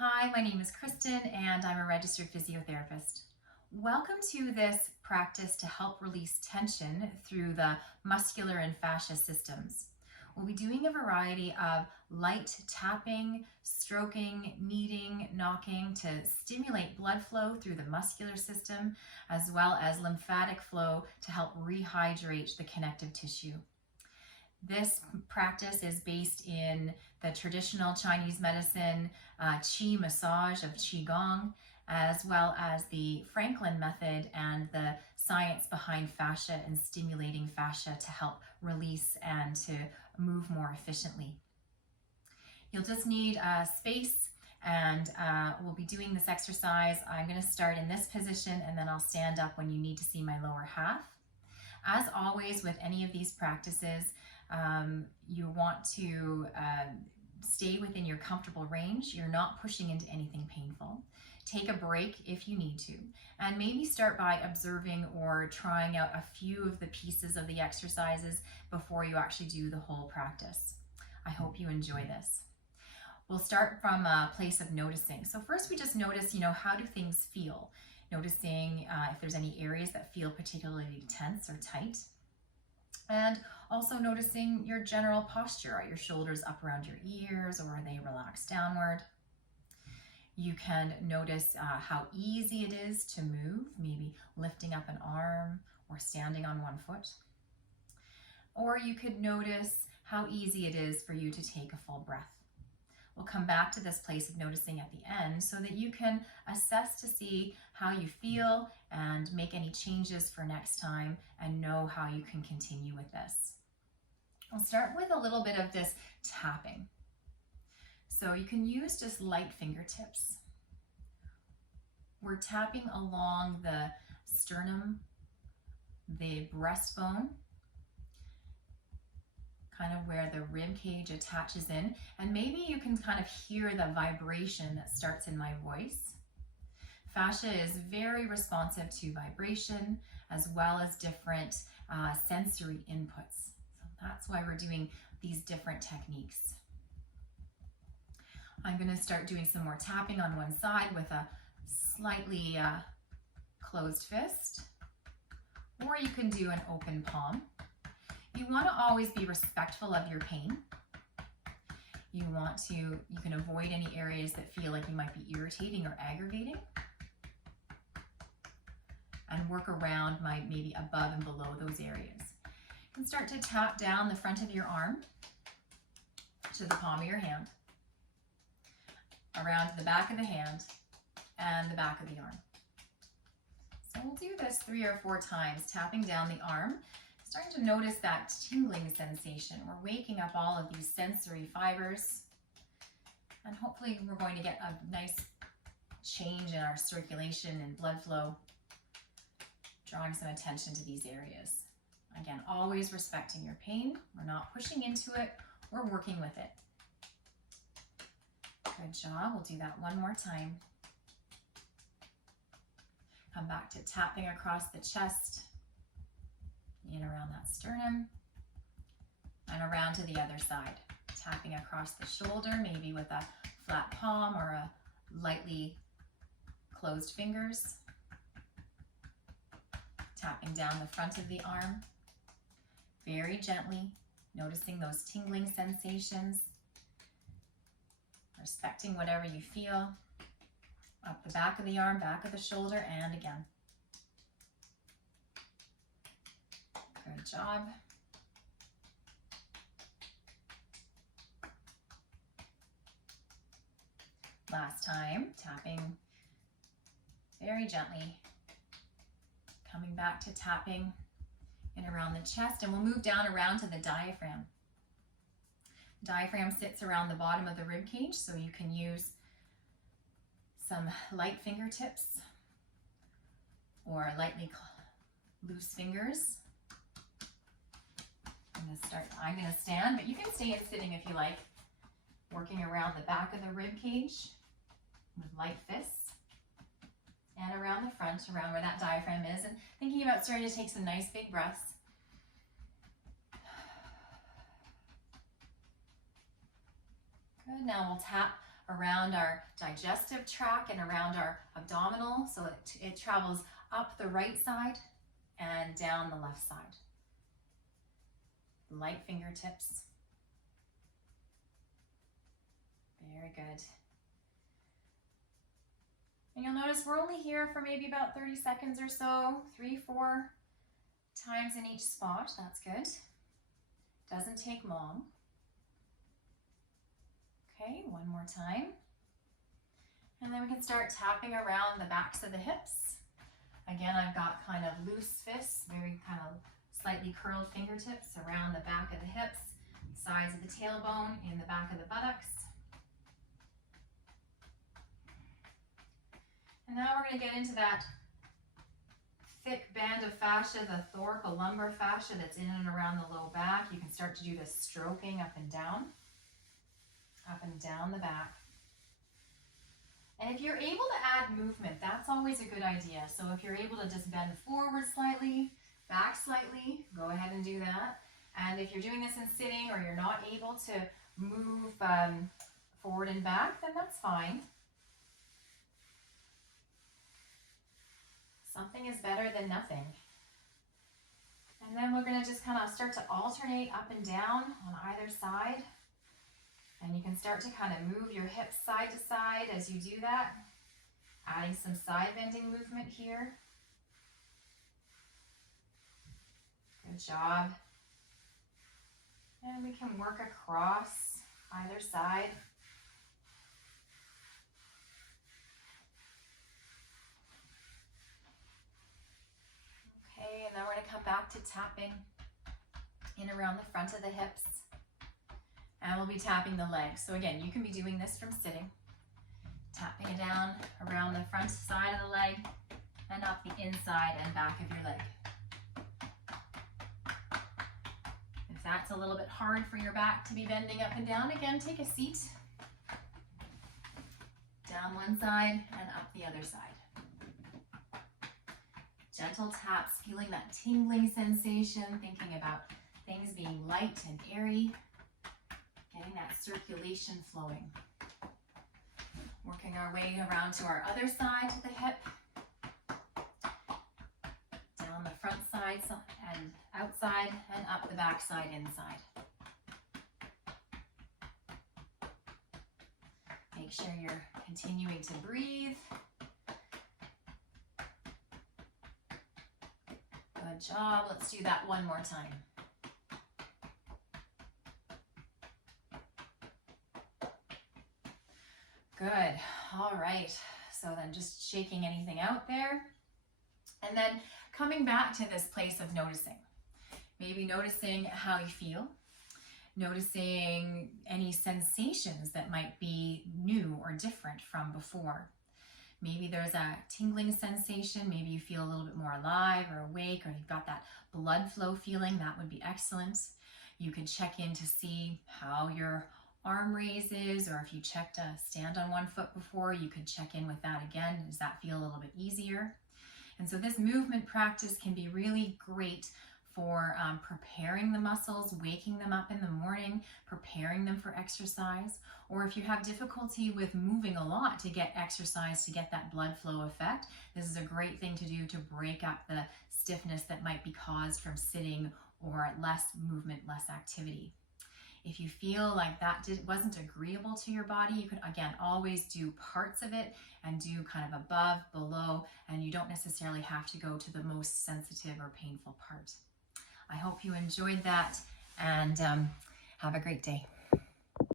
Hi, my name is Kristen and I'm a registered physiotherapist. Welcome to this practice to help release tension through the muscular and fascia systems. We'll be doing a variety of light tapping, stroking, kneading, knocking to stimulate blood flow through the muscular system, as well as lymphatic flow to help rehydrate the connective tissue. This practice is based in the traditional Chinese medicine Qi massage of Qigong, as well as the Franklin method and the science behind fascia and stimulating fascia to help release and to move more efficiently. You'll just need a space, and we'll be doing this exercise. I'm going to start in this position and then I'll stand up when you need to see my lower half. As always with any of these practices, you want to stay within your comfortable range. You're not pushing into anything painful. Take a break if you need to, and maybe start by observing or trying out a few of the pieces of the exercises before you actually do the whole practice. I hope you enjoy this. We'll start from a place of noticing. So first we just notice, how do things feel? Noticing if there's any areas that feel particularly tense or tight. And also noticing your general posture. Are your shoulders up around your ears, or are they relaxed downward? You can notice how easy it is to move, maybe lifting up an arm or standing on one foot. Or you could notice how easy it is for you to take a full breath. We'll come back to this place of noticing at the end so that you can assess to see how you feel and make any changes for next time and know how you can continue with this. I'll start with a little bit of this tapping. So you can use just light fingertips. We're tapping along the sternum, the breastbone, kind of where the rib cage attaches in, and maybe you can kind of hear the vibration that starts in my voice. Fascia is very responsive to vibration as well as different sensory inputs. So that's why we're doing these different techniques. I'm going to start doing some more tapping on one side with a slightly closed fist, or you can do an open palm. You want to always be respectful of your pain. You can avoid any areas that feel like you might be irritating or aggravating, and work around maybe above and below those areas. You can start to tap down the front of your arm to the palm of your hand, around the back of the hand and the back of the arm. So we'll do this 3 or 4 times, tapping down the arm. Starting to notice that tingling sensation. We're waking up all of these sensory fibers, and hopefully we're going to get a nice change in our circulation and blood flow, drawing some attention to these areas. Again, always respecting your pain. We're not pushing into it, we're working with it. Good job. We'll do that one more time. Come back to tapping across the chest, in around that sternum, and around to the other side. Tapping across the shoulder, maybe with a flat palm or a lightly closed fingers. Tapping down the front of the arm, very gently, noticing those tingling sensations, respecting whatever you feel. Up the back of the arm, back of the shoulder, and again. Good job. Last time, tapping very gently, coming back to tapping in around the chest, and we'll move down around to the diaphragm. The diaphragm sits around the bottom of the rib cage, so you can use some light fingertips or lightly loose fingers. I'm going to stand, but you can stay in sitting if you like, working around the back of the rib cage with light fists, and around the front, around where that diaphragm is, and thinking about starting to take some nice big breaths. Good, now we'll tap around our digestive tract and around our abdominal. So it travels up the right side and down the left side. Light fingertips. Very good. And you'll notice we're only here for maybe about 30 seconds or so, 3-4 times in each spot. That's good. Doesn't take long. Okay, one more time. And then we can start tapping around the backs of the hips. Again, I've got kind of loose fists, very kind of slightly curled fingertips around the back of the hips, sides of the tailbone, in the back of the buttocks. And now we're going to get into that thick band of fascia, the thoracolumbar fascia that's in and around the low back. You can start to do this stroking up and down the back. And if you're able to add movement, that's always a good idea. So if you're able to just bend forward slightly, back slightly, go ahead and do that. And if you're doing this in sitting or you're not able to move forward and back, then that's fine. Something is better than nothing. And then we're going to just kind of start to alternate up and down on either side. And you can start to kind of move your hips side to side as you do that, adding some side bending movement here. Good job. And we can work across either side. Okay, and then we're going to come back to tapping in around the front of the hips. And we'll be tapping the legs. So again, you can be doing this from sitting. Tapping it down around the front side of the leg and up the inside and back of your leg. If that's a little bit hard for your back to be bending up and down, again, take a seat. Down one side and up the other side. Gentle taps, feeling that tingling sensation, thinking about things being light and airy. Getting that circulation flowing. Working our way around to our other side to the hip. Down the front side and outside and up the back side inside. Make sure you're continuing to breathe. Good job. Let's do that one more time. Good. All right. So then just shaking anything out there. And then coming back to this place of noticing. Maybe noticing how you feel. Noticing any sensations that might be new or different from before. Maybe there's a tingling sensation. Maybe you feel a little bit more alive or awake, or you've got that blood flow feeling. That would be excellent. You can check in to see how your arm raises, or if you checked to stand on one foot before, you could check in with that again. Does that feel a little bit easier? And so this movement practice can be really great for preparing the muscles, waking them up in the morning, preparing them for exercise, or if you have difficulty with moving a lot to get exercise, to get that blood flow effect, this is a great thing to do to break up the stiffness that might be caused from sitting or less movement, less activity. If you feel like that wasn't agreeable to your body, you can again always do parts of it and do kind of above, below, and you don't necessarily have to go to the most sensitive or painful part. I hope you enjoyed that, and have a great day.